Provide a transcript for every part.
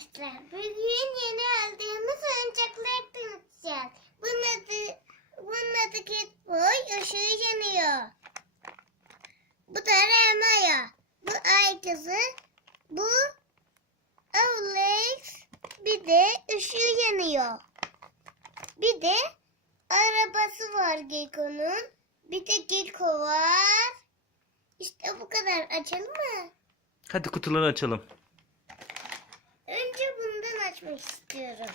Arkadaşlar bugün yeni aldığımız oyuncaklar tanıtacağız. Bunun adı, bunun adı Catboy ışığı yanıyor. Bu da Ramaya. Bu ay kızı. Bu Alex. Bir de ışığı yanıyor. Bir de arabası var Gekko'nun. Bir de Gekko var. İşte bu kadar. Açalım mı? Hadi kutuları açalım. Önce bundan açmak istiyorum.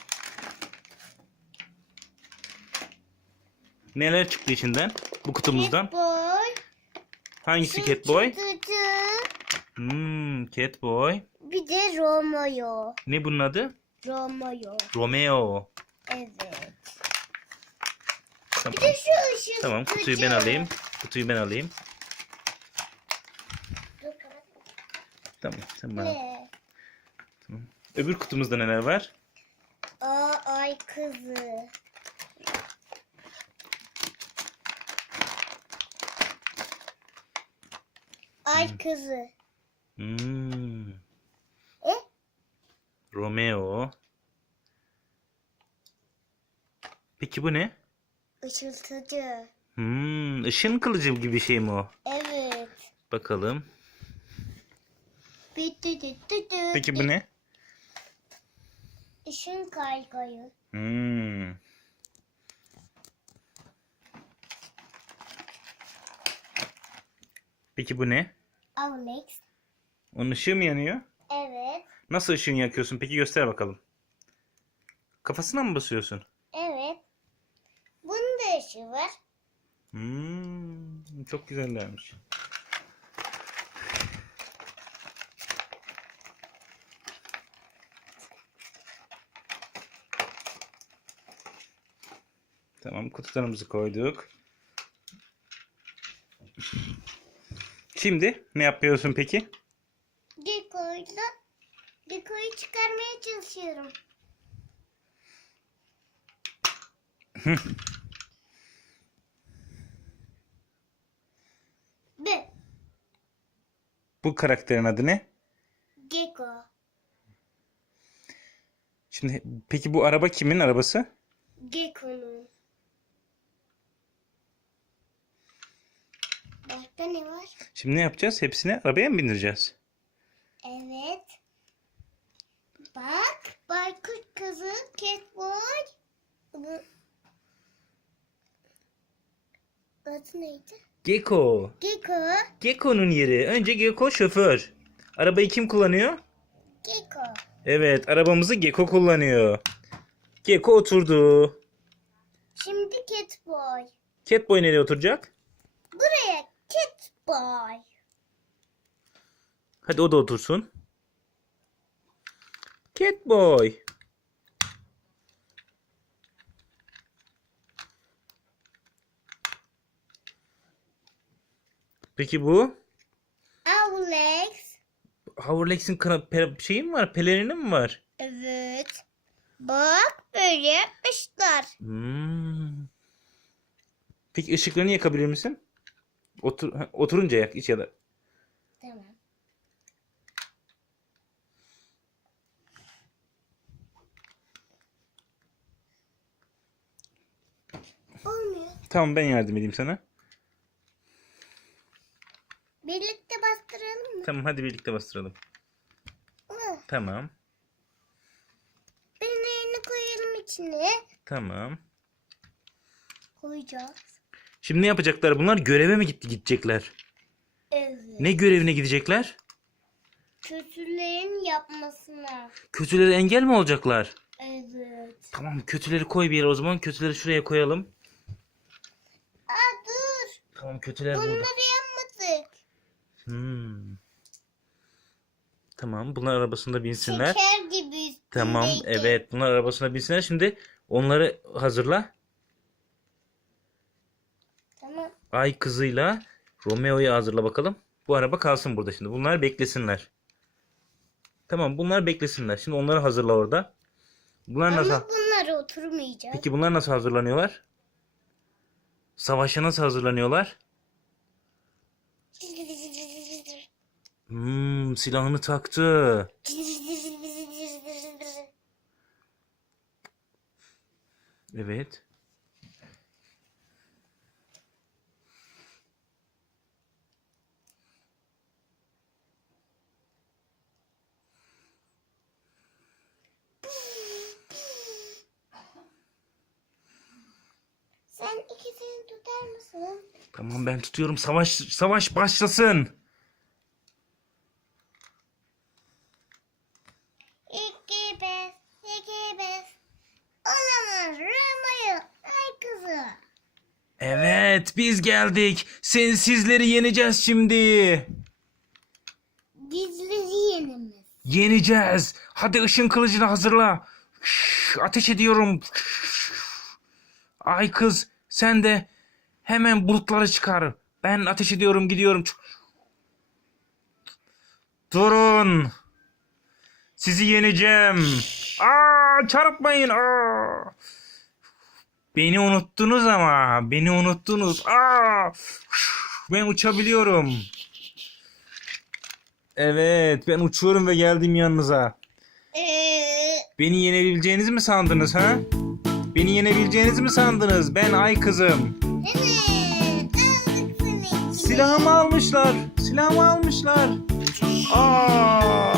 Neler çıktı içinden? Bu kutumuzdan. Catboy. Hangisi Catboy? Hmm, Catboy. Bir de Romeo. Ne bunun adı? Romeo. Romeo. Evet. Tamam. Bir de şu ışık Tamam kutuyu ben alayım. Kutuyu ben alayım. Dur, kapat. Tamam sen bana. Öbür kutumuzda neler var? Aa ay kızı. Ay kızı. Hmm, E? Romeo. Peki bu ne? Işıltıcı. Hmm, ışın kılıcı gibi bir şey mi o? Evet. Bakalım. Peki bu ne? Işın kaykayı. Hmm. Peki bu ne? Alex. Onun ışığı mı yanıyor? Evet. Nasıl ışığını yakıyorsun? Peki göster bakalım. Kafasına mı basıyorsun? Evet. Bunun da ışığı var. Hmm, çok güzellermiş. Tamam, kutularımızı koyduk. Şimdi ne yapıyorsun peki? Gekko'yla Gekko'yu çıkarmaya çalışıyorum. B. Bu karakterin adı ne? Gekko. Şimdi peki bu araba kimin arabası? Gekko'nun. Başka ne var? Şimdi ne yapacağız? Hepsini arabaya mı bindireceğiz? Evet. Bak. Baykuş kızı Catboy. Bu... Adı neydi? Gecko. Gekko. Gekko'nun yeri. Önce Gekko şoför. Arabayı kim kullanıyor? Gekko. Evet, arabamızı Gekko kullanıyor. Gekko oturdu. Şimdi Catboy. Catboy nereye oturacak? Buraya Catboy. Hadi o da otursun. Catboy. Peki bu? Kana- pe- şeyi mi var? Pelerini mi var? Evet. Bak böyle yapmışlar. Hmm. Peki ışıklarını yakabilir misin? Otur oturunca yak iç ya da. Tamam. Olmuyor. Tamam ben yardım edeyim sana. Birlikte bastıralım mı? Tamam hadi birlikte bastıralım. Hı. Tamam. Birini koyalım içine. Tamam. Koyacağız. Şimdi ne yapacaklar bunlar? Göreve mi gitti gidecekler? Evet. Ne görevine gidecekler? Kötülerin yapmasına. Kötülere engel mi olacaklar? Evet. Tamam kötüleri koy bir yere o zaman. Kötüleri şuraya koyalım. Aa dur. Tamam kötüler burada. Bunları yapmadık. Hmm. Tamam bunlar arabasında binsinler. Şeker gibi üstündeydi. Tamam evet bunlar arabasına binsinler. Şimdi onları hazırla. Ay kızıyla Romeo'yu hazırla bakalım. Bu araba kalsın burada şimdi. Bunlar beklesinler. Tamam bunlar beklesinler. Şimdi onları hazırla orada. Bunlar Ama nasıl? bunlar oturmayacak. Peki bunlar nasıl hazırlanıyorlar? Savaşa nasıl hazırlanıyorlar? Hmm, silahını taktı. Evet. İkisini tutar mısın? Tamam ben tutuyorum. Savaş savaş başlasın. İki beş, iki beş. Olamaz Roma'yı. Ay kızı. Evet biz geldik. Sen sizleri yeneceğiz şimdi. Gizli yenimiz. Yeneceğiz. Hadi ışın kılıcını hazırla. Şşş, ateş ediyorum. Şşş. Ay kız sen de hemen bulutları çıkar. Ben ateş ediyorum gidiyorum. Durun. Sizi yeneceğim. Aa, çarpmayın. Aa. Beni unuttunuz ama. Beni unuttunuz. Aa. Ben uçabiliyorum. Evet, ben uçuyorum ve geldim yanınıza. Ee, Beni yenebileceğinizi mi sandınız ha? Beni yenebileceğinizi mi sandınız? Ben ay kızım. evet. Aldık seni. Silahımı almışlar. Silahımı almışlar. Aa,